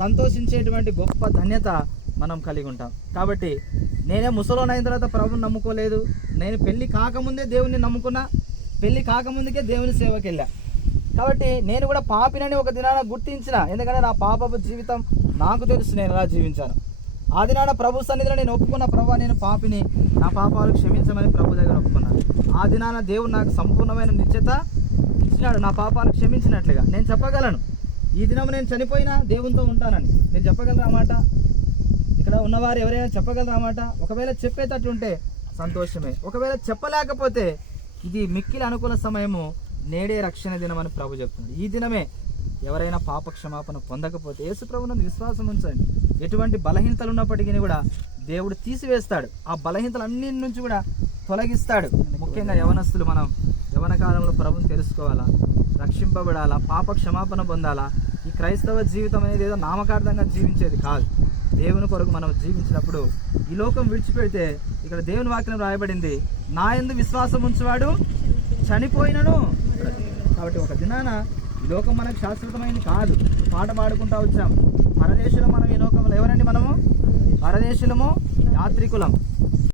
సంతోషించేటువంటి గొప్ప ధన్యత మనం కలిగి ఉంటాం. కాబట్టి నేనే ముసలోనైన తర్వాత ప్రభుని నమ్ముకోలేదు, నేను పెళ్ళి కాకముందే దేవుని నమ్ముకున్నా, పెళ్ళి కాకముందుకే దేవుని సేవకి వెళ్ళా. కాబట్టి నేను కూడా పాపినని ఒక దినాన గుర్తించిన, ఎందుకంటే నా పాపపు జీవితం నాకు తెలుసు, నేను ఎలా జీవించాను. ఆ దినాన ప్రభు సన్నిధిలో నేను ఒప్పుకున్న, ప్రభు నేను పాపిని, నా పాపాలు క్షమించమని ప్రభు దగ్గర ఒప్పుకున్నాను. ఆ దినాన దేవుడు నాకు సంపూర్ణమైన నిశ్చయత ఇచ్చినాడు, నా పాపాలు క్షమించినట్లుగా. నేను చెప్పగలను, ఈ దినం నేను చనిపోయినా దేవునితో ఉంటానని. నేను చెప్పగలను అన్నమాట. ఇక్కడ ఉన్నవారు ఎవరైనా చెప్పగలరు అన్నమాట. ఒకవేళ చెప్పేటట్లుంటే సంతోషమే, ఒకవేళ చెప్పలేకపోతే ఇది మిక్కిలి అనుకూల సమయము, నేడే రక్షణ దినం అని ప్రభు చెప్తున్నాడు. ఈ దినమే ఎవరైనా పాప క్షమాపణ పొందకపోతే యేసు ప్రభువును విశ్వాసం ఉంచండి. ఎటువంటి బలహీనతలు ఉన్నప్పటికీ కూడా దేవుడు తీసివేస్తాడు, ఆ బలహీనతలన్నిటి నుంచి కూడా తొలగిస్తాడు. ముఖ్యంగా యవనస్తులు, మనం యవన కాలంలో ప్రభుని తెలుసుకోవాలా, రక్షింపబడాలా, పాప క్షమాపణ పొందాలా. ఈ క్రైస్తవ జీవితం అనేది ఏదో నామకార్థంగా జీవించేది కాదు. దేవుని కొరకు మనం జీవించినప్పుడు ఈ లోకం విడిచిపెడితే, ఇక్కడ దేవుని వాక్యం రాయబడింది, నా యందు విశ్వాసం ఉంచువాడు చనిపోయినను. కాబట్టి ఒక దినాన ఈ లోకం మనకు శాశ్వతమైనది కాదు. పాట పాడుకుంటా వచ్చాం, పరదేశులం మనం. ఈ లోకంలో ఎవరండి మనము? పరదేశులము, యాత్రికులం.